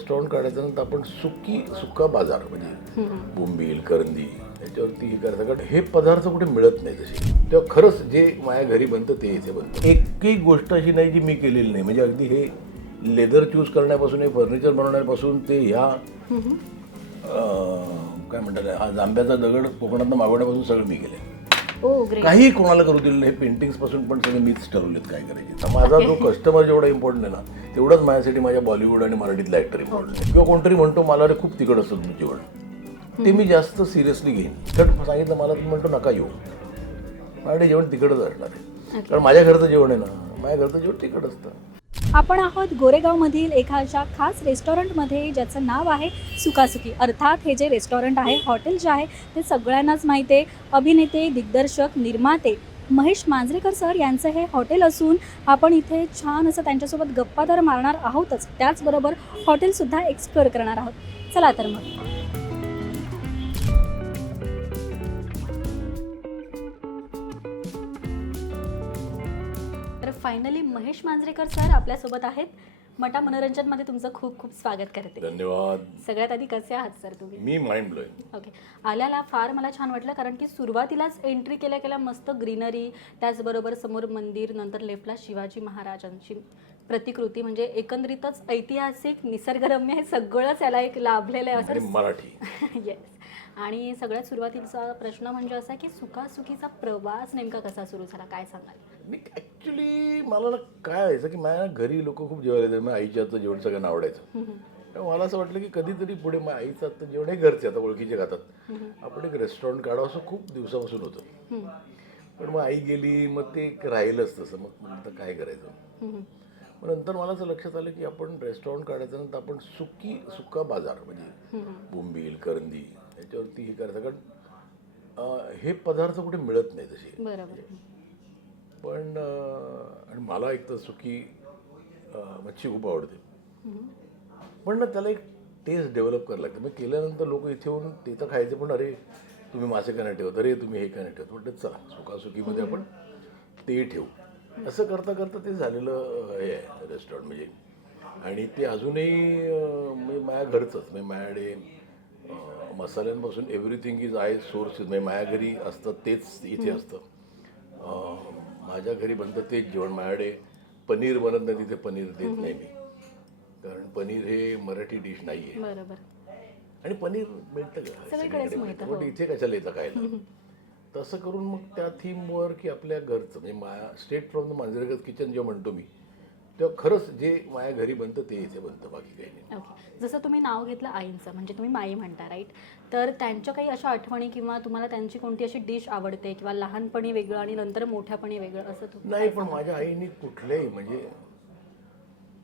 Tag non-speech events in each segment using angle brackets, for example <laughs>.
Restaurant काढायचं तर आपण सुकी सुका बाजार म्हणजे बोंबील करंदी याच्यावरती हे करायचं. कारण हे पदार्थ कुठे मिळत नाही तसे. तेव्हा खरंच जे माझ्या घरी बनतं ते इथे बनतं. एकही गोष्ट अशी नाही जी मी केलेली नाही. म्हणजे अगदी हे लेदर चूज करण्यापासून हे फर्निचर बनवण्यापासून ते ह्या काय म्हणतात हा जांब्याचा दगड कोकणातनं मागवण्यापासून सगळं मी केलं काही कोणाला करू दिलं नाही. पेंटिंग्सपासून पण सगळे मीच ठरवलेत काय करायचे. तर माझा जो कस्टमर जेवढा इम्पॉर्टंट आहे ना तेवढाच माझ्यासाठी माझ्या बॉलिवूड आणि मराठीतला ऍक्टर इम्पॉर्टंट आहे. किंवा कोणतरी म्हणतो मला रे खूप तिकड असतं तुझं जेवण ते मी जास्त सिरियसली घेईन. तर सांगितलं मला तुम्ही म्हणतो नका येऊ. माझ्याकडे जेवण तिकडच असणार आहे. कारण माझ्या घरचं जेवण आहे ना माझ्या घरचं जेवण तिकड असतं. आपण आहोत गोरेगावमधील एका अशा खास रेस्टॉरंटमध्ये ज्याचं नाव आहे सुकासुकी. अर्थात हे जे रेस्टॉरंट आहे हॉटेल जे आहे ते सगळ्यांनाच माहिती आहे. अभिनेते दिग्दर्शक निर्माते महेश मांजरेकर सर यांचं हे हॉटेल असून आपण इथे छान असं त्यांच्यासोबत गप्पा तर मारणार आहोतच. त्याचबरोबर हॉटेलसुद्धा एक्सप्लोअर करणार आहोत. चला तर मग. फायनली महेश मांजरेकर सर आपल्यासोबत आहेत. मटा मनोरंजनमध्ये तुमचं खूप खूप स्वागत करते. धन्यवाद. सगळ्यात आधी कसे आहात सर तुम्ही? मी माइंड ब्लोईंग ओके आल्याला फार मला छान वाटलं कारण की सुरुवातीलाच एंट्री केल्या केल्या मस्त ग्रीनरी त्याचबरोबर समोर मंदिर नंतर लेफ्टला शिवाजी महाराजांची प्रतिकृती म्हणजे एकंदरीतच ऐतिहासिक निसर्गरम्य हे सगळंच याला एक लाभलेलं आहे आणि असं मराठी. <laughs> येस आणि सगळ्यात सुरुवातीचा प्रश्न म्हणजे असा की सुखासुखीचा प्रवास नेमका कसा सुरू झाला? काय सांगाल? मी ॲक्च्युली मला ना काय व्हायचं की माझ्या घरी लोक खूप जेवायला येतात. आईच्या हातचं जेवण सगळ्यांना आवडायचं. त्यामुळे मला असं वाटलं की कधीतरी पुढे माझ्या आईचं हातचं जेवण हे घरचे आता ओळखीचे खातात. आपण एक रेस्टॉरंट काढावं असं खूप दिवसापासून होतं. पण मग आई गेली मग ते एक राहिलंच तसं. मग आता काय करायचं? मग नंतर मला असं लक्षात आलं की आपण रेस्टॉरंट काढायचं नंतर आपण सुकी सुका बाजार म्हणजे बोंबील करंदी याच्यावरती हे करायचं. कारण हे पदार्थ कुठे मिळत नाही तसे. पण आणि मला एक तर सुकी मच्छी खूप आवडते. पण ना त्याला एक टेस्ट डेव्हलप करायला लागतं. मग केल्यानंतर लोक इथे येऊन ते तर खायचे पण अरे तुम्ही मासे का नाही ठेवत. अरे तुम्ही हे का नाही ठेवत. म्हटलं चला सुकासुकीमध्ये आपण ते ठेवू. असं करता करता ते झालेलं हे आहे रेस्टॉरंट म्हणजे. आणि ते अजूनही म्हणजे माझ्या घरचंच. म्हणजे माझ्याकडे मसाल्यांपासून एव्हरीथिंग इज आय सोर्सेस म्हणजे माझ्या घरी असतं तेच इथे असतं. माझ्या घरी बनतं तेच जेवण. माझ्याकडे पनीर बनत नाही तिथे पनीर देत नाही मी. कारण पनीर हे मराठी डिश नाही आहे बरोबर. आणि पनीर मिळतं का? पण इथे कशाला येतं काय तसं करून मग त्या थीमवर की आपल्या घरचं म्हणजे मा straight from the Manjrekar kitchen जेव्हा म्हणतो मी तेव्हा खरंच जे माझ्या घरी बनतं ते इथे बनतं बाकी काही नाही. ओके जसं तुम्ही नाव घेतलं आईंचं म्हणजे तुम्ही माई म्हणता राईट तर त्यांच्या काही अशा आठवणी किंवा तुम्हाला त्यांची कोणती अशी डिश आवडते किंवा लहानपणी वेगळं आणि नंतर मोठ्यापणी वेगळं असं तुम्ही नाही पण माझ्या आईने कुठल्याही म्हणजे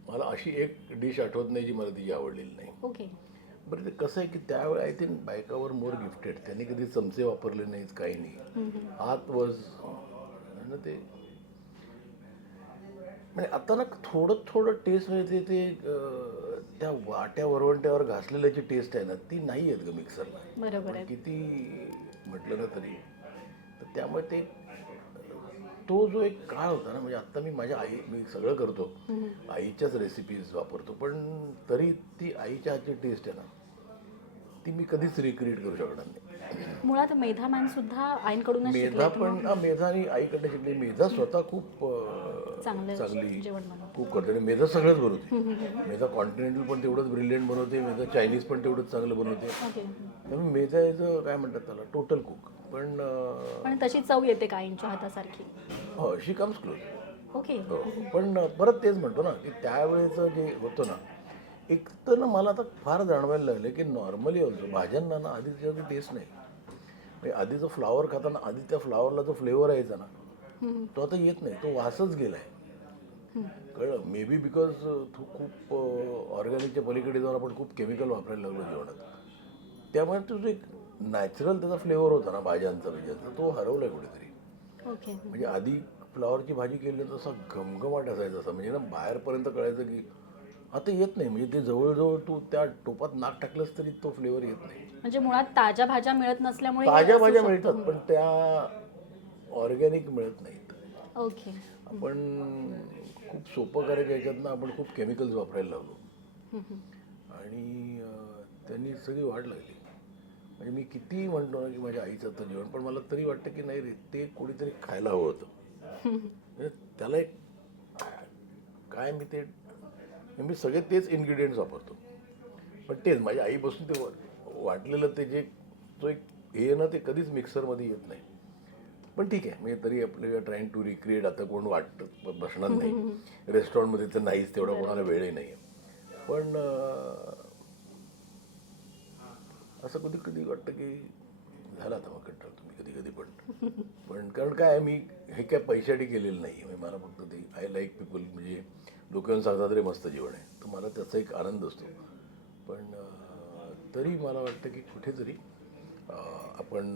मला अशी एक डिश आठवत नाही जी मला तिची आवडलेली नाही. ओके बरं ते कसं आहे की त्यावेळी आय थिंक बायकावर मोर गिफ्टेड त्यांनी कधी चमचे वापरले नाहीत काही नाही. हात वज ना ते म्हणजे आता ना थोडं थोडं टेस्ट म्हणजे ते त्या वाट्या वरवंट्यावर घासलेल्याची टेस्ट आहे ना ती नाही आहेत ग मिक्सरला बरोबर आहे. किती म्हटलं ना तरी तर त्यामुळे ते तो जो एक काळ होता ना म्हणजे आत्ता मी माझ्या आई मी सगळं करतो. आईच्याच रेसिपीज वापरतो पण तरी ती आईच्या हातची टेस्ट आहे ना ती मी कधीच रिक्रिएट करू शकणार नाही. मुळात मेधा मॅन सुद्धा आईंकडूनच मेधा पण हा, मेधा आणि आईकडे शिकली. मेधा स्वतः खूप अं, चांगलं जेवण खूप करते. आणि मेधा सगळंच बनवते. मेधा कॉन्टिनेंटल पण तेवढंच ब्रिलियंट बनवते. मेधा चायनीज पण तेवढंच चांगलं बनवते. ओके. त्यामुळे मेधा इज काय म्हणतात त्याला टोटल कुक पण अं, पण तशी चव येते का आईंच्या हातासारखी? हो शी कम्स क्लोज ओके. हो. पण परत तेच म्हणतो ना की त्यावेळेचं जे होतं ना एक तर ना मला आता फार जाणवायला लागलं की नॉर्मली भाज्यांना ना आधी त्याची टेस्ट नाही म्हणजे आधी जो फ्लावर खाताना आधी त्या फ्लावरला जो फ्लेवर यायचा ना तो आता येत नाही तो वासच गेलाय. कळलं? मे बी बिकॉज खूप ऑर्गॅनिकच्या पलीकडे जाऊन आपण खूप केमिकल वापरायला लागलो जेवणात त्यामुळे तो जो एक नॅचरल त्याचा फ्लेवर होता ना भाज्यांचा बिज्यांचा तो हरवलाय कुठेतरी. म्हणजे आधी फ्लावरची भाजी केली तर तसा घमघमाट असायचा असा म्हणजे ना बाहेरपर्यंत कळायचं की आता येत नाही. म्हणजे ते जवळजवळ तू त्या टोपात नाक टाकलंस तरी तो फ्लेवर येत नाही. म्हणजे मुळात ताज्या भाज्या मिळत नसल्यामुळे ताज्या भाज्या. मिळतात पण त्या ऑर्गॅनिक मिळत नाहीत. ओके. आपण खूप सोपं करायच्या ह्याच्यातनं आपण खूप केमिकल्स वापरायला लागलो आणि त्यांनी सगळी वाढ लागली. म्हणजे मी कितीही म्हणतो ना की माझ्या आईचं तर जेवण पण मला तरी वाटतं की नाही रे ते कोणीतरी खायला हवं होतं. म्हणजे त्याला एक काय मी ते मी सगळे तेच इन्ग्रेडियंट्स वापरतो. पण तेच माझ्या आईपासून ते वाटलेलं ते जे जो एक हे ना ते कधीच मिक्सरमध्ये येत नाही. पण ठीक आहे म्हणजे तरी आपल्याला ट्राईंग टू रिक्रिएट आता कोण वाटतं बसणार नाही. <laughs> रेस्टॉरंटमध्ये तर नाहीच तेवढा कोणाला वेळही नाही आहे पण असं कधी कधी वाटतं की झालं आता मग कंटाळतो मी कधी कधी पण. <laughs> पण कारण काय मी हे काय पैशासाठी केलेलं नाही म्हणजे मला फक्त ते आय लाईक पीपल म्हणजे लोक येऊन सांगतात रे मस्त जेवण आहे. तर मला त्याचा एक आनंद असतो. पण तरी मला वाटतं की कुठेतरी आपण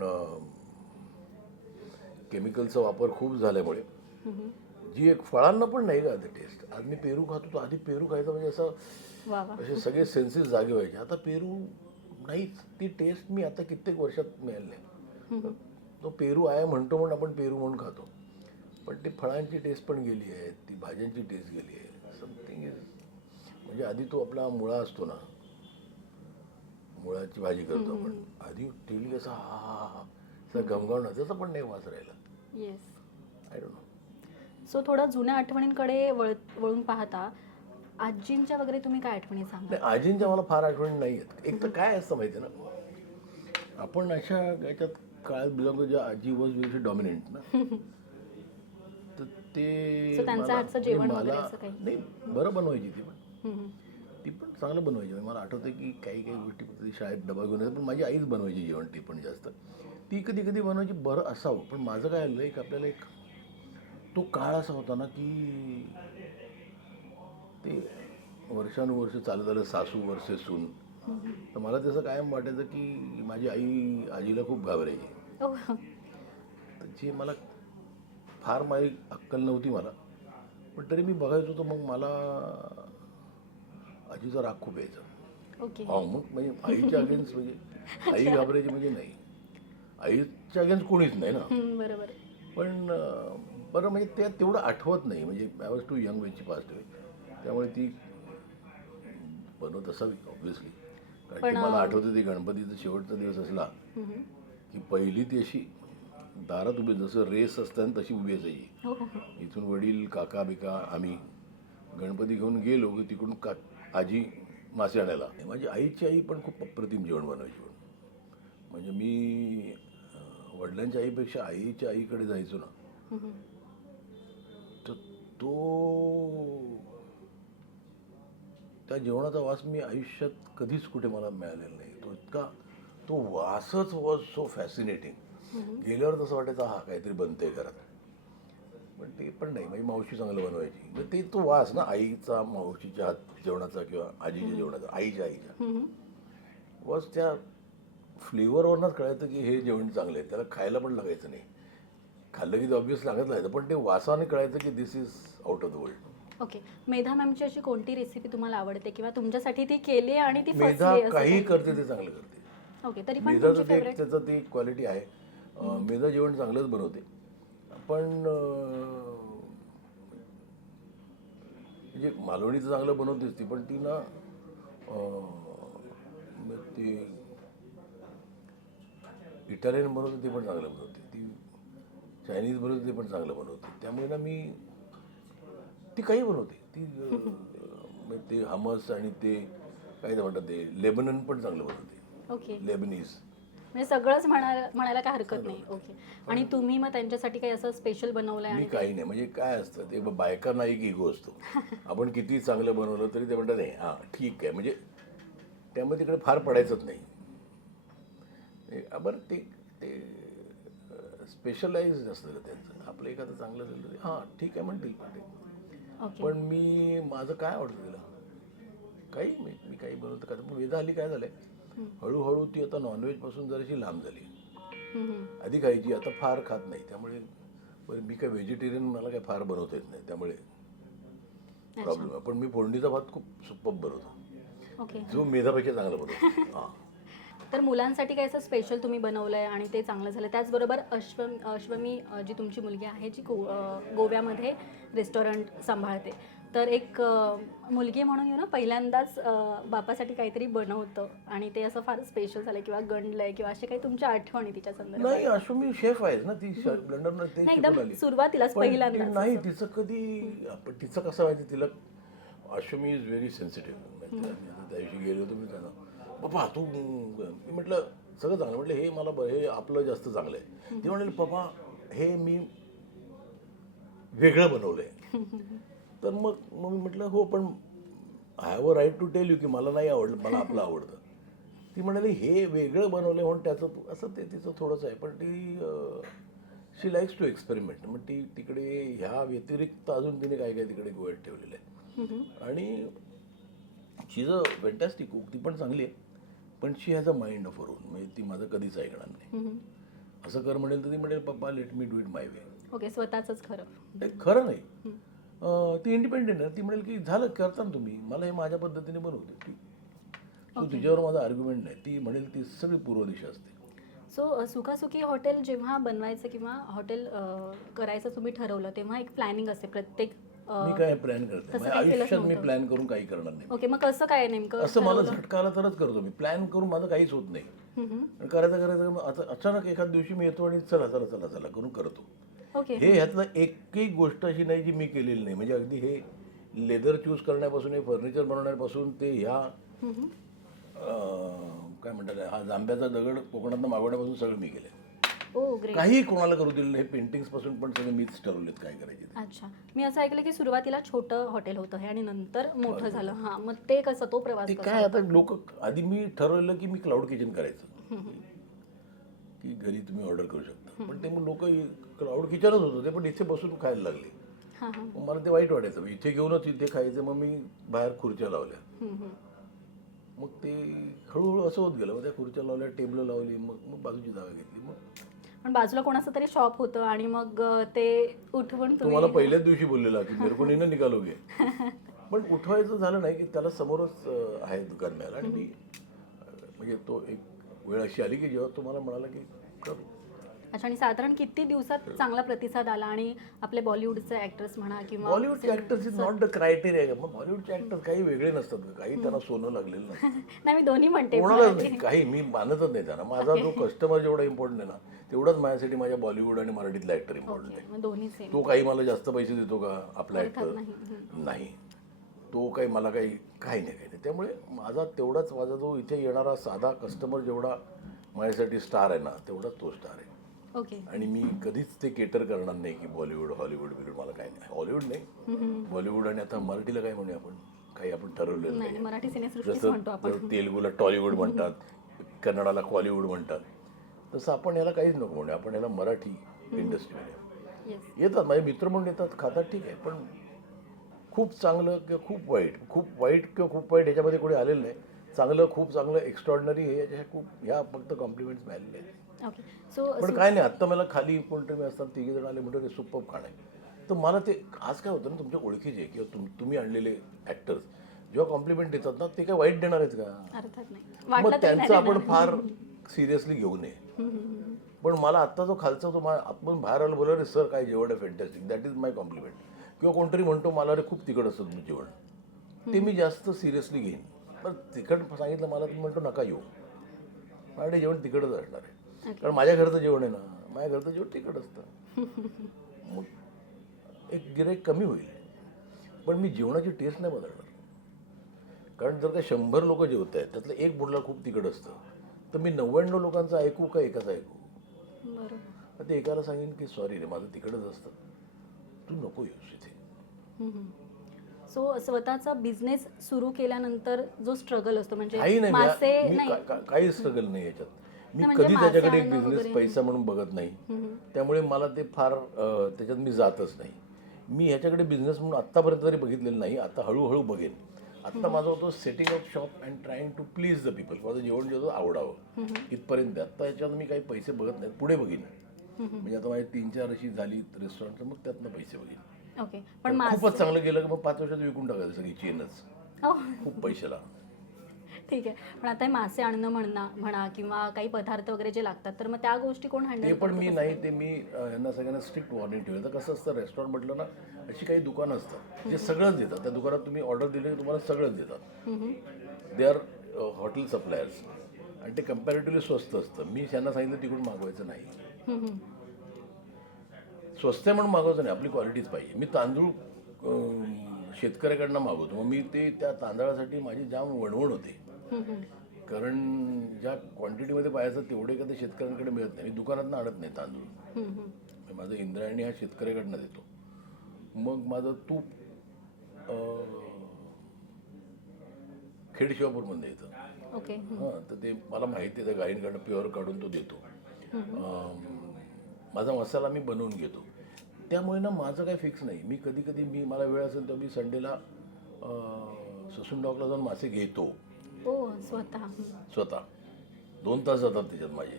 केमिकलचा वापर खूप झाल्यामुळे जी एक फळांना पण नाही का टेस्ट आज मी पेरू खातो तो आधी पेरू खायचा म्हणजे असं असे सगळे सेन्सेस जागे व्हायचे. आता पेरू नाहीच. ती टेस्ट मी आता कित्येक वर्षात मिळाली नाही. तो पेरू आहे म्हणतो म्हणून आपण पेरू म्हणून खातो. पण ती फळांची टेस्ट पण गेली आहे ती भाज्यांची टेस्ट गेली आहे. म्हणजे आधी तो आपला मुळा असतो ना मुळाची भाजी करतो आपण. आधी टेली असा हा हा हा असा गमगावणं त्याचा पण नाही वास राहिला yes I don't know so थोडं जुन्या आठवणींकडे वळ वळून पाहता आजींच्या वगैरे तुम्ही काय आठवणी सांगा नाही आजींच्या मला फार आठवणी नाही आहेत. एक तर काय असतं माहिती ना? आपण अशा याच्यात काळात बिलॉंग ज्या आजी वॉज व्हेरी डॉमिनेंट ना. <laughs> तर ते So त्यांचं मला- हातचं जेवण म्हणजे वगैरे मला- असं काही? नाही बरं बनवायची ती पण. ती पण चांगलं बनवायची. म्हणजे मला आठवतं की काही काही गोष्टी फक्त शाळेत डबा घेऊन यायचं पण माझी आईच बनवायची जेवण ती पण जास्त. ती कधी कधी बनवायची बरं असावं. पण माझं काय आलं एक आपल्याला एक तो काळ असा होता ना की ते वर्षानुवर्ष चालत आलं सासू वर्षे सून. तर मला त्याचं कायम वाटायचं की माझी आई आजीला खूप घाबरायची. जे मला फार माझी अक्कल नव्हती मला. पण तरी मी बघायचो तर मग मला आजीचा राग खूप यायचा ओके. हा मग म्हणजे आईच्या अगेन्स्ट म्हणजे <laughs> आई घाबरायची म्हणजे नाही. आईच्या अगेन्स्ट कोणीच नाही ना. बरोबर. पण बरं म्हणजे ते तेवढं आठवत नाही. म्हणजे आय वॉज टू यंग वेची पास्ट त्यामुळे ती बनवत असावी ऑब्व्हियसली कारण की मला आठवते ते गणपतीचा शेवटचा दिवस असला. की पहिली ती अशी दारात उभी जसं रेस असताना तशी उभी असायची. हो हो हो. इथून वडील काका बिका आम्ही गणपती घेऊन गेलो की तिकडून का आजी मासे आणायला. माझी आईची आई पण खूप अप्रतिम जेवण बनवायची. म्हणजे मी वडिलांच्या आईपेक्षा आईच्या आईकडे जायचो ना. तर तो त्या जेवणाचा वास मी आयुष्यात कधीच कुठे मला मिळालेला नाही. तो इतका तो वासच वॉज सो फॅसिनेटिंग गेल्यावर तसं वाटायचं हा काहीतरी बनतंय घरात. पण ते पण नाही म्हणजे मावशी चांगलं बनवायची. म्हणजे ते तो वास ना आईचा मावशीच्या हात जेवणाचा किंवा आजीच्या जेवणाचा आईच्या आईच्या. वॉज त्या फ्लेवरवरनंच कळायचं की हे जेवण चांगलं आहे त्याला खायला पण लागायचं नाही. खाल्लं की ऑब्वियस लागत लागायचं पण ते वासाने कळायचं की this is out of the world okay Medha मॅमची अशी कोणती रेसिपी तुम्हाला आवडते किंवा तुमच्यासाठी ती केली आणि ती मेधा काही? करते ते चांगलं करते. ओके तरी पण त्याचं ते क्वालिटी आहे. मेधा जेवण चांगलंच बनवते. पण म्हणजे मालवणीचं चांगलं बनवतेच ती पण ती ना ते इटालियन बनवते ते पण चांगलं बनवते. ती चायनीज बनवते ते पण चांगलं बनवते. त्यामुळे ना मी ती काही बनवते. ती ते हमस आणि ते काय म्हणतात ते लेबनन पण चांगलं बनवते. लेबनीज. म्हणजे सगळंच म्हणायला म्हणायला काय हरकत नाही. ओके. आणि तुम्ही मग त्यांच्यासाठी काही असं स्पेशल बनवलंय मी आणि काही नाही. म्हणजे काय असतं ते बायकांना एक इगो असतो. आपण किती चांगलं बनवलं तरी ते म्हणतात नाही हां ठीक आहे. म्हणजे त्यामुळे तिकडे फार पडायचंच नाही. ते- बरं ते ते स्पेशलाइज नसतं का त्यांचं? आपलं एखादं चांगलं झालं तरी हां ठीक आहे म्हणतील ओके. पण मी माझं काय आवडतं तिला? काही मी मी काही बनवतो का? पण वेदा हल्ली काय झालंय? हळूहळू ती आता नॉनव्हेजपासून जराशी लांब झाली. आधी खायची आता फार खात नाही. त्यामुळे बरं मी काय व्हेजिटेरियन मला काय फार बनवता येत नाही. त्यामुळे प्रॉब्लेम आहे. पण मी फोडणीचा भात खूप सुप्प बनवतो ओके. जो मेधापेक्षा चांगला बनवतो हां. तर मुलांसाठी काय असं स्पेशल तुम्ही बनवलंय आणि ते चांगलं झालं त्याचबरोबर अश्वम अश्वमी जी तुमची मुलगी आहे जी गो गोव्यामध्ये रेस्टॉरंट सांभाळते. तर एक मुलगी म्हणून येऊ ना पहिल्यांदाच बापासाठी काहीतरी बनवतं. आणि ते असं फार स्पेशल झालं किंवा गणलंय किंवा असे काही तुमच्या आठवणी तिच्या संदर्भात? नाही अश्वमी शेफ आहेस ना. ती लंडनला ते नाही शिकून एकदम आली. सुरुवातीलाच पण ती पहिल्यांदाच नाही तिचं कधी आपण तिचं कसं माहिती तिला अश्वमी इज व्हेरी सेन्सिटिव्ह त्या दिवशी गेलो होतो मी त्यांना. पप्पा तू मी म्हटलं सगळं चांगलं म्हटलं हे मला ब- हे आपलं जास्त चांगलं आहे. ती म्हणाली पप्पा हे मी वेगळं बनवलंय. <laughs> तर मग मग मी म्हटलं हो पण I have a right to tell you की मला नाही आवडलं मला आपलं आवडतं. <laughs> ती म्हणाली हे वेगळं बनवलं म्हणून त्याचं असं ते तिचं थोडंसं आहे पण ती शी लाईक्स टू एक्सपेरिमेंट मग ती तिकडे ह्या व्यतिरिक्त अजून तिने काय काय तिकडे गोव्यात ठेवलेलं आहे. आणि she is a fantastic cook ती पण चांगली आहे पण she has a mind of own म्हणजे ती माझं कधीच ऐकणार नाही. असं कर म्हणेल तर ती म्हणेल papa let me do it my way okay स्वतःच खरं. खरं नाही. ती इंडिपेंडेंट आहे ती म्हणेल की झालं करता ना तुम्ही. मला हे माझ्या पद्धतीने बनवते. ती सो तिच्यावर माझा आर्ग्युमेंट नाही. ती म्हणेल ती सगळी पूर्व दिशा असते. सो सुखासुखी हॉटेल जेव्हा बनवायचं किंवा हॉटेल करायचं तुम्ही ठरवलं तेव्हा एक प्लॅनिंग असते. प्रत्येक मी काय प्लॅन करते? माझ्या आयुष्यात मी. प्लॅन करून काही करणार नाही. ओके मग कसं काय नेमकं असं मला ठरवलं? झटका आला तरच करतो मी. प्लॅन करून माझं काहीच होत नाही. करायचं करायचं आता अचानक एखाद दिवशी मी येतो आणि चला चला चला चला करून करतो. ओके हे ह्यातलं एकही गोष्ट अशी नाही जी मी केलेली नाही. म्हणजे अगदी हे लेदर चूज करण्यापासून हे फर्निचर बनवण्यापासून ते ह्या काय म्हणतात हा जांब्याचा दगड कोकणातनं मागवण्यापासून सगळं मी केलं ग्रेट काही कोणाला करू दिलं नाही. पेंटिंग्सपासून पण सगळे मीच ठरवलेत काय करायचे ते. अच्छा. मी असं ऐकलं की सुरुवातीला छोटं हॉटेल होतं हे आणि नंतर मोठं झालं. हा मग ते कसं तो प्रवास ते कसा काय आता लोक आधी मी ठरवलं की मी क्लाउड किचन करायचं. की घरी तुम्ही ऑर्डर करू शकता. पण ते मग लोक क्लाउड किचनच होतं ते पण इथे बसून खायला लागले. हां हां. मग मला ते वाईट वाटायचं. इथे घेऊनच इथे खायचं मग मी बाहेर खुर्च्या लावल्या. हम्म, हम्म. मग ते हळूहळू असं होत गेलं. मग त्या खुर्च्या लावल्या टेबल लावली मग मग बाजूची जागा घेतली. मग पण बाजूला कोणाचं तरी शॉप होतं आणि मग अ, ते उठवून तुम्हाला तुम्ही पहिल्याच दिवशी बोललेला की मेरे को नाही ना निघालोगे <laughs> पण उठवायचं झालं नाही की त्याला समोरच अं, आहे दुकान मिळालं आणि मी अं, म्हणजे तो एक वेळ अशी आली की जेव्हा तो मला म्हणाला की करू अच्छा आणि साधारण किती दिवसात चांगला प्रतिसाद आला? आणि आपले बॉलिवूडचे ऍक्टर्स म्हणा किंवा बॉलिवूडचे actors is not the criteria मग बॉलिवूडचे ऍक्टर काही वेगळे नसतात? काही त्यांना सोनं लागलेलं नसतं. <laughs> नाही मी दोन्ही म्हणते. कोणालाच नाही. काही मी मानतच नाही त्यांना. माझा जो कस्टमर जेवढा इम्पॉर्टंट आहे ना तेवढाच माझ्यासाठी माझ्या बॉलिवूड आणि मराठीतला ऍक्टर इम्पॉर्टंट आहे. दोन्ही तो काही मला जास्त पैसे देतो का आपला ऍक्टर नाही. नाही. तो काही मला काही काही नाही काही नाही. त्यामुळे माझा तेवढाच माझा जो इथे येणारा साधा कस्टमर जेवढा माझ्यासाठी स्टार आहे ना तेवढाच तो स्टार आहे. ओके. आणि मी कधीच ते केटर करणार नाही की बॉलिवूड हॉलिवूड बिलिवूड मला काही नाही. हॉलिवूड नाही. बॉलिवूड आणि आता मराठीला काय म्हणूया आपण? काही आपण ठरवलेलं नाही मराठी जसं तेलुगूला टॉलिवूड म्हणतात कन्नडाला कॉलिवूड म्हणतात तसं आपण याला काहीच नको म्हणूया. आपण याला मराठी इंडस्ट्री म्हणूया येतात माझे मित्र म्हणून येतात खातात ठीक आहे पण खूप चांगलं किंवा खूप वाईट खूप वाईट किंवा खूप वाईट ह्याच्यामध्ये कोणी आलेलं नाही. चांगलं खूप चांगलं एक्स्ट्रॉर्डनरी हे याच्या खूप ह्या फक्त कॉम्प्लिमेंट्स मिळालेले आहेत. ओके सो पण काय नाही आत्ता मला खाली कोणतरी मी असतात तिघे जण आले म्हणतो सुप्प खाणं. आहे तर मला ते आज काय होतं ना तुमच्या ओळखीचे किंवा तुम तुम्ही आणलेले ॲक्टर्स जेव्हा कॉम्प्लिमेंट देतात ना ते काय वाईट देणार आहेत का? अर्थात नाही. मग त्यांचं आपण. फार सिरियसली घेऊ नये. पण मला आत्ता जो खालचा जो मा आपण बाहेर आलो बोला रे सर काय जेवण आहे? Fantastic that is my compliment किंवा कोणतरी म्हणतो मला रे खूप तिखट असतं तुमचं जेवण. ते मी जास्त सिरियसली घेईन. पण तिखट सांगितलं मला तुम्ही म्हणतो नका येऊ. माझ्याकडे जेवण तिखटच असणार आहे. कारण माझ्या घरचं जेवण आहे ना माझ्या घरचं जेवण तिखट असतं. <laughs> मग एक गिराईक कमी होईल. पण मी जेवणाची टेस्ट नाही बदलणार. कारण जर का शंभर लोक जेवत आहेत त्यातलं एक बुडला खूप तिखट असतं. तर मी नव्याण्णव लोकांचं ऐकू का एकाच ऐकू? ते एकाला सांगेन की सॉरी रे माझं तिकडच असतं. तू नको येऊस इथे. सो स्वतःचा बिझनेस सुरू केल्यानंतर जो स्ट्रगल असतो म्हणजे काही स्ट्रगल नाही याच्यात. मी म्हणजे कधी त्याच्याकडे एक बिझनेस. पैसा म्हणून बघत नाही. त्यामुळे मला ते फार त्याच्यात मी जातच नाही. मी ह्याच्याकडे बिझनेस म्हणून आत्तापर्यंत तरी बघितलेलं नाही. आता हळूहळू बघेन. आत्ता माझा होतो setting of shop and trying to please the people माझं जेवण जे होतं आवडावं. इथपर्यंत. आत्ता याच्यात मी काही पैसे बघत नाही पुढे बघीन. म्हणजे आता माझी तीन चार अशी झाली रेस्टॉरंट मग त्यातनं पैसे बघीन. ओके पण खूपच चांगलं गेलं की मग पाच वर्षात विकून टाकायचं सगळी चेनच. हो. खूप पैशाला. ठीक आहे. पण आता हे मासे आणणं म्हणणं म्हणा किंवा काही पदार्थ वगैरे जे लागतात तर मग त्या गोष्टी कोण ते हँडल पण मी नाही ते मी अ, यांना सगळ्यांना स्ट्रिक्ट वॉर्निंग ठेवलं. तर कसं असतं रेस्टॉरंट म्हटलं ना अशी काही दुकानं असतात जे सगळंच देतात. त्या दुकानात तुम्ही ऑर्डर दिली की तुम्हाला सगळंच देतात. दे आर हॉटेल सप्लायर्स आणि ते कम्पॅरेटिव्हली स्वस्त असतं. मी त्यांना सांगितलं तिकडून मागवायचं नाही. स्वस्त आहे म्हणून मागवायचं नाही. आपली क्वालिटीच पाहिजे. मी तांदूळ अं, शेतकऱ्याकडनं मागवतो. मग मी ते त्या तांदळासाठी माझी जाम वणवण होते. कारण ज्या क्वांटिटीमध्ये पाहायचं तेवढे कधी शेतकऱ्यांकडे मिळत नाही. मी दुकानातनं आणत नाही तांदूळ. माझं इंद्रायणी हा शेतकऱ्याकडनं देतो. मग माझं तूप अं, खेडशिवापूरमध्ये येतं. ओके. हां तर ते मला माहिती आहे त्या गायींकडनं प्युअर काढून तो देतो. माझा मसाला मी बनवून घेतो. त्यामुळे ना माझं काही फिक्स नाही. मी कधी कधी मी मला वेळ असेल तर मी संडेला ससून डॉकला जाऊन मासे घेतो. हो स्वतः. स्वतः. दोन तास जातात त्याच्यात माझे.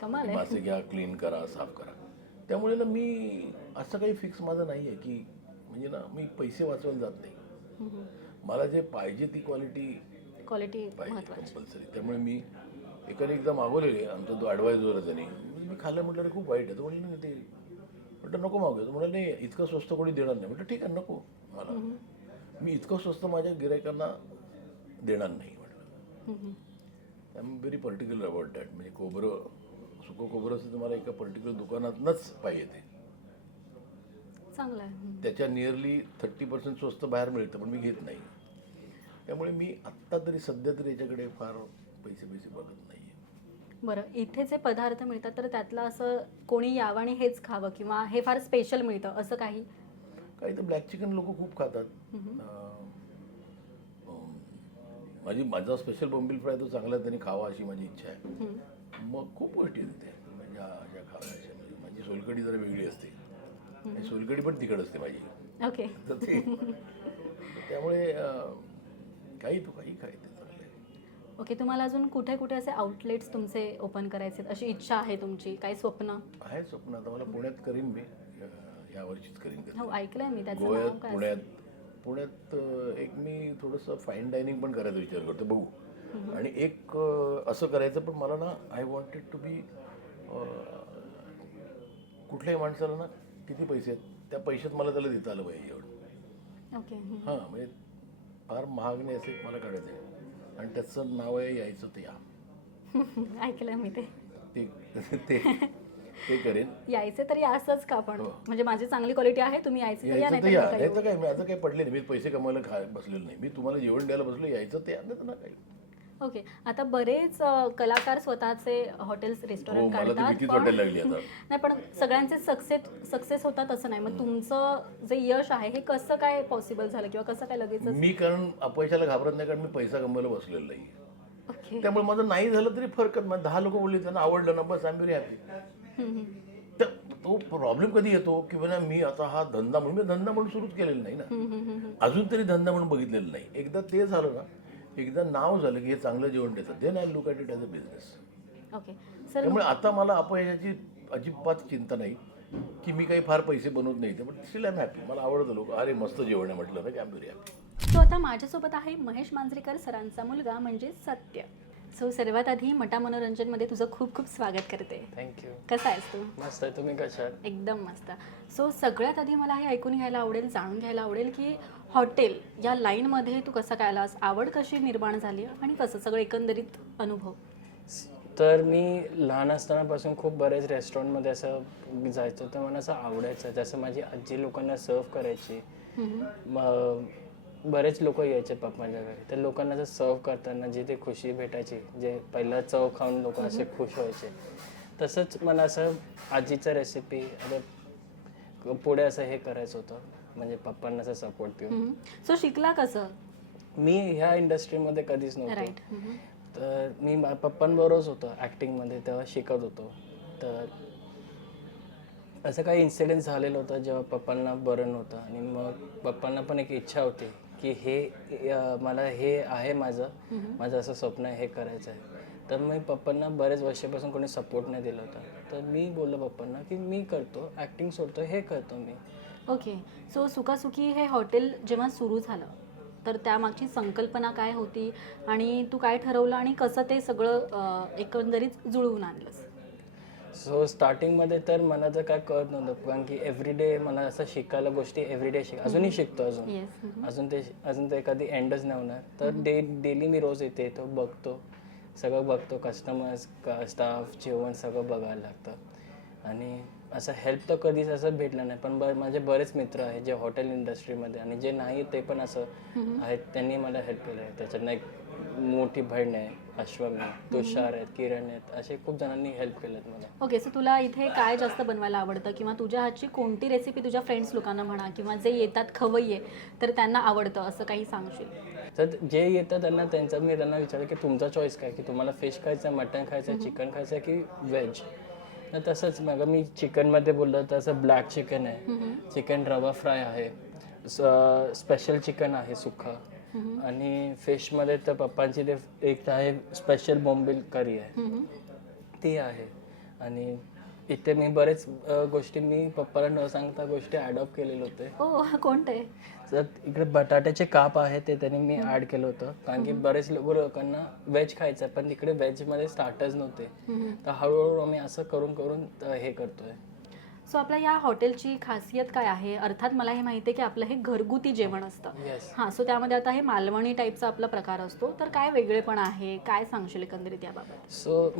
कमाल मासे घ्या क्लीन करा साफ करा. त्यामुळे ना मी असं काही फिक्स माझं नाही आहे की म्हणजे ना मी पैसे वाचवायला जात नाही. मला जे पाहिजे ती क्वालिटी क्वालिटी पाहिजे कंपल्सरी त्यामुळे मी एकाने एकदा मागवलेले आमचा तो ॲडवायझर आहे त्याने. मी खाल्लं म्हटलं खूप वाईट आहे. तो म्हणलं नाही ते म्हटलं नको मागू तो म्हणाले नाही इतकं स्वस्त कोणी देणार नाही. म्हटलं ठीक आहे नको मला. मी इतकं स्वस्त माझ्या गिरायकांना देणार नाही. I am very particular about that म्हणजे खोबरं सुकं खोबरं असेल तर मला एका पर्टिक्युलर दुकानातनंच पाहिजे ते. चांगलं आहे. त्याच्या नियरली थर्टी पर्सेंट स्वस्त बाहेर मिळतं पण मी घेत नाही. त्यामुळे मी आत्ता तरी सध्या तरी याच्याकडे फार पैसे पैसे बघत नाही बरं इथे जे पदार्थ मिळतात तर त्यातलं असं कोणी यावं आणि हेच खावं किंवा हे फार स्पेशल मिळतं असं काही? काही तर ब्लॅक चिकन लोक खूप खातात. अं, माझी माझा स्पेशल बोंबील फ्राय तो चांगला त्यांनी खावा अशी माझी इच्छा आहे. मग खूप गोष्टी तिथे म्हणजे ज्या खाव्याच्या म्हणजे माझी सोलकडी जरा वेगळी असते. आणि सोलकडी पण तिखट असते माझी. ओके. तर ते <laughs> त्यामुळे काही तो काही काय ते चांगलं आहे. ओके तुम्हाला अजून कुठे कुठे असे आउटलेट्स तुमचे ओपन करायचे? अशी इच्छा आहे तुमची? काही स्वप्न? आहे स्वप्न. आता मला पुण्यात करीन मी. या वर्षीच करीन. हो ऐकलंय मी त्याचं गोव्यात काय पुण्यात पुण्यात एक मी थोडंसं फाईन डायनिंग पण करायचा विचार करतो बघू. आणि एक असं करायचं पण मला ना आय वॉन्टेड टू बी कुठल्याही माणसाला ना किती पैसे आहेत त्या पैशात मला त्याला देता आलं पाहिजे एवढं. ओके हम्म. हां म्हणजे फार महाग नाही असं एक मला काढायचं. आहे आणि त्याचं नाव आहे यायचं ते या. <laughs> ऐकलंय मी ते ते. <laughs> ते करेन. यायचे तरी असंच का पण? हो. म्हणजे माझी चांगली क्वालिटी आहे तुम्ही यायचे तर या यायचं नाही तर तर या. नका नाही येऊ. तर काय मी आता काही पडले नाही. मी पैसे कमवायला खा बसलेलो नाही. मी तुम्हाला जेवण द्यायला बसलो यायचं ते आणत ना काही ओके आता बरेच अ, कलाकार स्वतःचे हॉटेल्स हो रेस्टॉरंट मला ती काढतात भीतीच पण- वाटायला लागली आता. <laughs> नाही पण सगळ्यांचे सक्सेस सक्सेस होतात असं नाही. मग तुमचं जे यश आहे हे कसं काय पॉसिबल झालं किंवा कसं काय लगेच मी कारण अपयशाला घाबरत नाही कारण मी पैसा कमवायला बसलेलो नाही ओके त्यामुळे माझं नाही झालं तरी फरकत नाही दहा लोक बोलले त्यांना आवडलं ना बस आय व्हेरी हॅपी तर तो प्रॉब्लेम कधी येतो? की ना मी आता हा धंदा म्हणून मी धंदा म्हणून सुरूच केलेला नाही ना. अजून तरी धंदा म्हणून बघितलेलं नाही. एकदा ते झालं ना एकदा नाव झालं की हे चांगलं जेवण देतात. Then I look at it as a business okay sir त्यामुळे आता मला अपयशाची अजिबात चिंता नाही की मी काही फार पैसे बनवत नाही पण स्टील आय हॅपी मला आवडतं लोक. अरे मस्त जेवण आहे म्हटलं ना की आय व्हेरी हॅपी सो आता माझ्यासोबत आहे महेश मांजरेकर सरांचा मुलगा म्हणजे सत्य. सो सर्वात आधी मटा मनोरंजनमध्ये तुझं खूप खूप स्वागत करते. थँक्यू कसा आहेस तू? मस्त आहे. तुम्ही कशा आहात? एकदम मस्त. सो सगळ्यात आधी मला हे ऐकून घ्यायला आवडेल जाणून घ्यायला आवडेल की हॉटेल या लाईनमध्ये तू कसा काय आलास? आवड कशी निर्माण झाली आणि कसं सगळं एकंदरीत अनुभव? तर मी लहान असतानापासून खूप बरेच रेस्टॉरंटमध्ये असं जायचो. तर मला असं आवडायचं. जसं माझी आजी लोकांना सर्व करायची. मग बरेच लोक यायचे पप्पांच्या घरी. तर लोकांना असं सर्व करताना जी ते खुशी भेटायची जे पहिला चव खाऊन लोक असे खुश व्हायचे. तसंच मला असं आजीचं रेसिपी आता पुढे असं हे करायचं होतं. म्हणजे पप्पांना असं सपोर्ट देऊन. सो शिकला कसं? मी ह्या इंडस्ट्रीमध्ये कधीच नव्हतो. तर मी मा- पप्पांबरोबरच होतो ॲक्टिंगमध्ये तेव्हा शिकत होतो. तर असं काही इन्सिडेंट झालेलं होतं जेव्हा पप्पांना बरं नव्हतं. आणि मग पप्पांना पण एक इच्छा होती. की हे अं, मला हे आहे माझं. माझं असं स्वप्न आहे हे करायचं आहे. तर मी पप्पांना बरेच वर्षापासून कोणी सपोर्ट नाही दिला होता. तर मी बोललो पप्पांना की मी करतो ॲक्टिंग सोडतो हे करतो मी. ओके सो सुकासुकी हे हॉटेल जेव्हा सुरू झालं तर त्यामागची संकल्पना काय होती? आणि तू काय ठरवलं? आणि कसं ते सगळं अं, एकंदरीत जुळवून आणलंस? सो स्टार्टिंगमध्ये तर मला तर काय कळत नव्हतं कारण की एव्हरीडे मला असं शिकायला गोष्टी एव्हरीडे शिक अजूनही शिकतो अजून. अजून ते अजून ते कधी एंडच नाही होणार. तर डे डेली मी रोज इथे येतो बघतो. सगळं बघतो कस्टमर्स स्टाफ जेवण सगळं बघायला लागतं. आणि असं हेल्प तर कधीच असं भेटलं नाही पण माझे बरेच मित्र आहेत जे हॉटेल इंडस्ट्रीमध्ये आणि जे नाही ते पण असं आहेत त्यांनी मला हेल्प केलं आहे त्याच्यातनं एक मोठी बहीण आहे. अश्वमी तुषार आहेत किरण आहेत असे खूप जणांनी हेल्प केलं मला. ओके सो तुला इथे काय जास्त बनवायला आवडतं? किंवा तुझ्या हातची कोणती रेसिपी तुझ्या फ्रेंड्स लोकांना म्हणा किंवा जे येतात खवय्ये तर त्यांना आवडतं असं काही सांगशील? तर जे येतं त्यांना त्यांचं मी त्यांना विचारलं की तुमचा चॉईस काय? की तुम्हाला फिश खायचं आहे मटन खायचं आहे चिकन खायचं आहे की व्हेज तर तसंच मग मी चिकनमध्ये बोललं तर असं ब्लॅक चिकन आहे चिकन रवा फ्राय आहे. स्पेशल चिकन आहे सुखं. आणि फिशमध्ये तर पप्पांची ते एक आहे स्पेशल बॉम्बिल करी आहे. ती आहे. आणि इथे मी बरेच गोष्टी मी पप्पाला न सांगता गोष्टी ॲडॉप्ट केलेले होते. हो कोणते? तर इकडे बटाट्याचे काप आहे ते त्यांनी मी ॲड केलं होतं. कारण की बरेच लोक लोकांना व्हेज खायचं पण तिकडे व्हेजमध्ये स्टार्टर्स नव्हते. तर हळूहळू आम्ही असं करून करून हे करतोय. सो आपल्या या हॉटेलची खासियत काय आहे? अर्थात मला हे माहिती आहे की आपलं हे घरगुती जेवण असतं. येस हां सो त्यामध्ये आता हे मालवणी टाईपचा आपला प्रकार असतो. तर काय वेगळेपण आहे? काय सांगशील एकंदरीत याबाबत? सो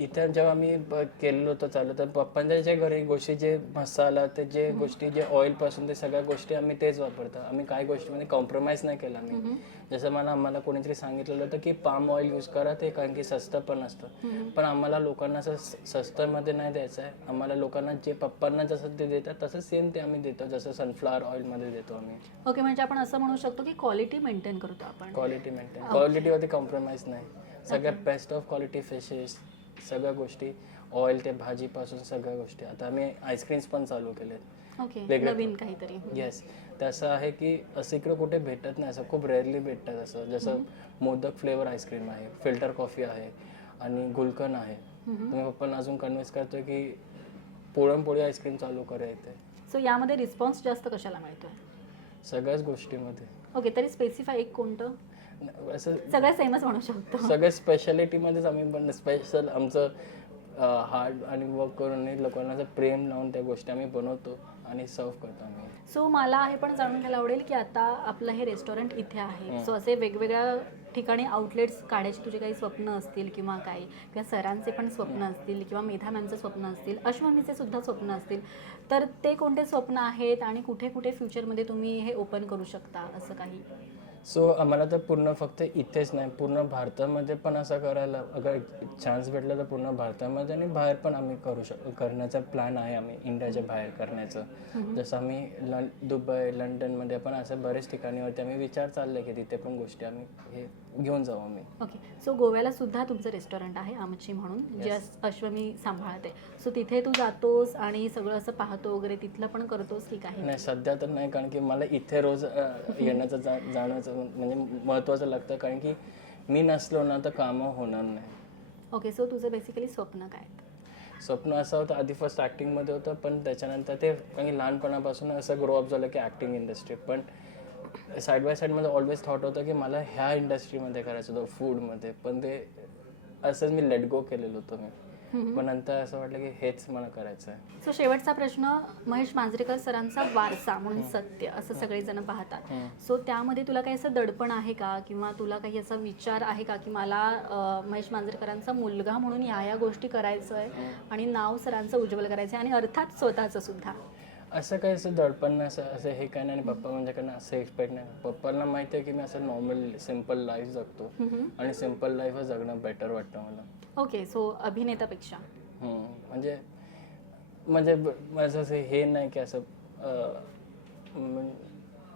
इथे जेव्हा मी ब- केलेलं होतं चालू तर पप्पांच्या जे घरी गोष्टी जे मसाला ते जे गोष्टी जे ऑइलपासून ते सगळ्या गोष्टी आम्ही तेच वापरतो. आम्ही काही गोष्टीमध्ये कॉम्प्रोमाइज नाही केला आम्ही. जसं मला आम्हाला कोणीतरी सांगितलेलं होतं की पाम ऑइल यूज करा ते कारण की स्वस्त पण असतं. पण आम्हाला लोकांना असं स्वस्तमध्ये नाही द्यायचं आहे. आम्हाला लोकांना जे पप्पांना जसं ते देतात तसं सेम ते आम्ही देतो. जसं सनफ्लॉवर ऑइलमध्ये देतो आम्ही. ओके म्हणजे आपण असं म्हणू शकतो की क्वालिटी मेंटेन करतो आपण. क्वालिटी मेंटेन क्वालिटीवरती कॉम्प्रोमाइज नाही. सगळ्या बेस्ट ऑफ क्वालिटी फिशेस सगळ्या गोष्टी ऑइल ते भाजीपासून सगळ्या गोष्टी. आता आम्ही आईस्क्रीम्स पण चालू केलेत. ओके नवीन काहीतरी. येस तर असं आहे की असं इकडे कुठे भेटत नाही असं खूप रेअरली भेटतात असं. जसं मोदक फ्लेवर आईस्क्रीम आहे फिल्टर कॉफी आहे आणि गुलकन आहे. तुम्ही पप्पांना अजून कन्व्हिन्स करतोय की पुरणपोळी आईस्क्रीम चालू करूया इथे. सो यामध्ये रिस्पॉन्स जास्त कशाला मिळतो सगळ्याच गोष्टीमध्ये. ओके तरी स्पेसिफाय एक कोणतं? असं सगळं सेमच म्हणू शकतो. सगळ्या स्पेशालिटीमध्येच आम्ही पण स्पेशल आमचं हार्ड आणि वर्क करून लोकांना असं प्रेम लावून त्या गोष्टी आम्ही बनवतो आणि सर्व करतो आम्ही. सो मला हे पण जाणून घ्यायला आवडेल की आता आपलं हे रेस्टॉरंट इथे आहे. सो असे वेगवेगळ्या ठिकाणी आउटलेट्स काढायचे तुझे काही स्वप्न असतील किंवा काय किंवा सरांचे पण स्वप्न असतील किंवा मेधा मॅमचे स्वप्न असतील? अश्वमीचे सुद्धा स्वप्न असतील. तर ते कोणते स्वप्न आहेत आणि कुठे कुठे फ्युचरमध्ये तुम्ही हे ओपन करू शकता असं काही? सो आम्हाला तर पूर्ण फक्त इथेच नाही पूर्ण भारतामध्ये पण असं करायला अगर चान्स भेटला तर पूर्ण भारतामध्ये आणि बाहेर पण आम्ही करू शक करण्याचा प्लॅन आहे आम्ही इंडियाच्या बाहेर करण्याचं. जसं आम्ही लं दुबई लंडनमध्ये पण असं बरेच ठिकाणीवरती आम्ही विचार चालले की तिथे पण गोष्टी आम्ही हे घेऊन जाऊ आम्ही. ओके सो गोव्याला सुद्धा तुमचं रेस्टॉरंट आहे आमची म्हणून जे अस- अश्वमी सांभाळते. सो तिथे तू जातोस आणि सगळं असं पाहतो वगैरे तिथलं पण करतोस की काही? नाही सध्या तर नाही कारण की मला इथे रोज येण्याचं जा जाण्याचं म्हणजे महत्त्वाचं लागतं कारण की मी नसलो ना तर कामं होणार नाही. ओके सो तुझं बेसिकली स्वप्न काय? स्वप्न असं होतं आधी फर्स्ट ॲक्टिंगमध्ये होतं पण त्याच्यानंतर ते कारण की लहानपणापासून असं ग्रो अप झालं की ॲक्टिंग इंडस्ट्री पण साईड बाय साईड माझं ऑलवेज थॉट होतं की मला ह्या इंडस्ट्रीमध्ये करायचं होतं फूडमध्ये पण ते असंच मी लेट गो केलेलं होतं मी. पण नंतर असं वाटलं की हेच मला करायचं आहे सो शेवटचा प्रश्न महेश मांजरेकर सरांचा वारसा म्हणून सत्य असं सगळेजण पाहतात. सो त्यामध्ये तुला काही असं दडपण आहे का? किंवा तुला काही असा विचार आहे का? की मला महेश मांजरेकरांचा मुलगा म्हणून या या गोष्टी करायचं आहे आणि नाव सरांचं उज्ज्वल करायचं आहे आणि अर्थात स्वतःचं सुद्धा? असं काही असं दडपण नाही असं असं हे काय नाही आणि पप्पा माझ्याकडनं असं एक्सपेक्ट नाही. पप्पांना माहिती आहे की मी असं नॉर्मल सिंपल लाईफ जगतो. आणि सिंपल लाईफच जगणं बेटर वाटतं मला. ओके सो अभिनेतापेक्षा. म्हणजे म्हणजे माझं असं हे नाही की असं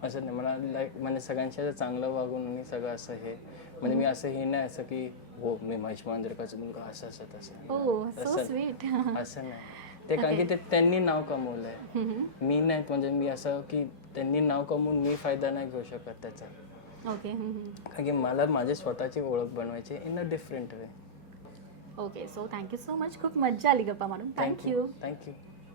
असं नाही. मला लाईक म्हणजे सगळ्यांशी असं चांगलं वागून मी सगळं असं हे. म्हणजे मी असं हे नाही असं की हो मी महेश मांजरेकरचा मुलगा असं असं तसं. स्वीट असं नाही. ते कारण की ते त्यांनी नाव कमवलंय. मी नाही म्हणजे मी असं की त्यांनी नाव कमवून मी फायदा नाही घेऊ शकत त्याचा. ओके कारण की मला माझी स्वतःची ओळख बनवायची in a different way okay so thank you so much खूप मज्जा आली गप्पा मारून. Thank you thank you